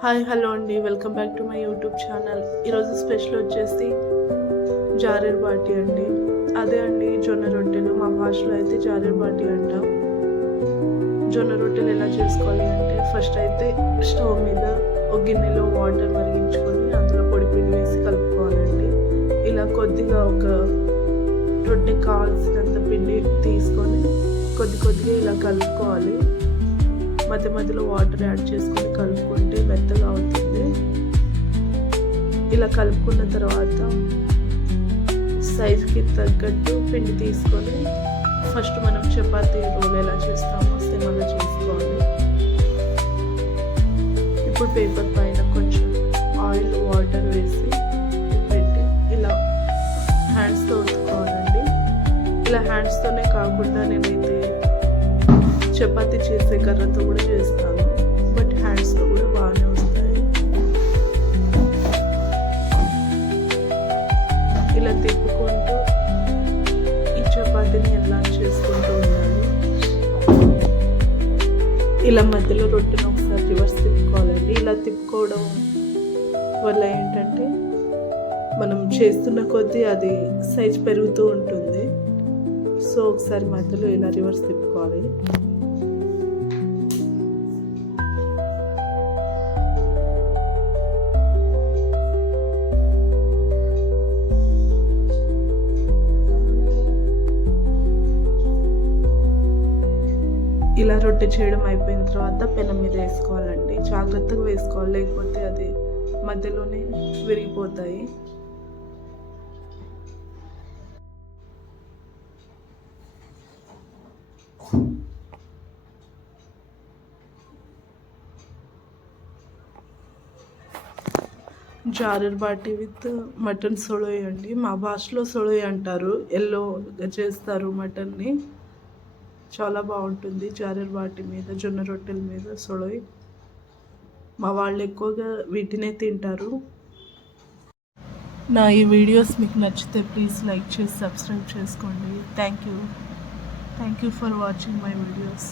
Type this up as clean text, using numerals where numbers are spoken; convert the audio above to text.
Hi hello అండి, welcome back to my YouTube channel. ఈరోజు special వచ్చేసి జారెర్ బాటి అండి. అదే అండి జొన్న రొట్టెలు. మా భాషలో అయితే జారెర్ బాటి అంటాం. జొన్న రొట్టెలు ఎలా చేసుకోవాలి అంటే, ఫస్ట్ అయితే స్టవ్ మీద ఒక గిన్నెలో వాటర్ మరిగించుకొని అందులో పొడి పిండి వేసి కలుపుకోవాలండి. ఇలా కొద్దిగా ఒక రొట్టె కావాల్సినంత పిండి తీసుకొని కొద్దిగా ఇలా కలుపుకోవాలి. మధ్య మధ్యలో వాటర్ యాడ్ చేసుకొని కలుపుకుంటే మెత్తగా అవుతుంది. ఇలా కలుపుకున్న తర్వాత సైజుకి తగ్గట్టు పిండి తీసుకొని ఫస్ట్ మనం చపాతీ రోల్ ఎలా చేస్తామో సేమ్ అలా చేసుకోవాలి. ఇప్పుడు పేపర్ పైన కొంచెం ఆయిల్ వాటర్ వేసి పెట్టి ఇలా హ్యాండ్స్తో ఉతుక్కోవాలండి. ఇలా హ్యాండ్స్తోనే కాకుండా నేనైతే చపాతీ చేసే కర్రతో కూడా చేస్తాను, బట్ హ్యాండ్స్తో కూడా బాగానే వస్తాయి. ఇలా తిప్పుకుంటూ ఈ చపాతీని ఎలా చేసుకుంటూ ఉండాలి. ఇలా మధ్యలో రొట్టెను ఒకసారి రివర్స్ తిప్పుకోవాలండి. ఇలా తిప్పుకోవడం వల్ల ఏంటంటే మనం చేస్తున్న కొద్దీ అది సైజ్ పెరుగుతూ ఉంటుంది. సో ఒకసారి మధ్యలో ఇలా రివర్స్ తిప్పుకోవాలి. ఇలా రొట్టె చేయడం అయిపోయిన తర్వాత పెనం మీద వేసుకోవాలండి. జాగ్రత్తగా వేసుకోవాలి, లేకపోతే అది మధ్యలోనే విరిగిపోతాయి. జారెర్ బాటి విత్ మటన్ సొలోయ్ అండి. మా భాషలో సొలోయ్ అంటారు. ఎల్లోగా చేస్తారు మటన్ని. చాలా బాగుంటుంది జారెర్ బాటి మీద, జొన్న రొట్టెల మీద సొలోయ్. మా వాళ్ళు ఎక్కువగా వీటినే తింటారు. నా ఈ వీడియోస్ మీకు నచ్చితే ప్లీజ్ లైక్ చేసి సబ్స్క్రైబ్ చేసుకోండి. Thank you for watching my videos.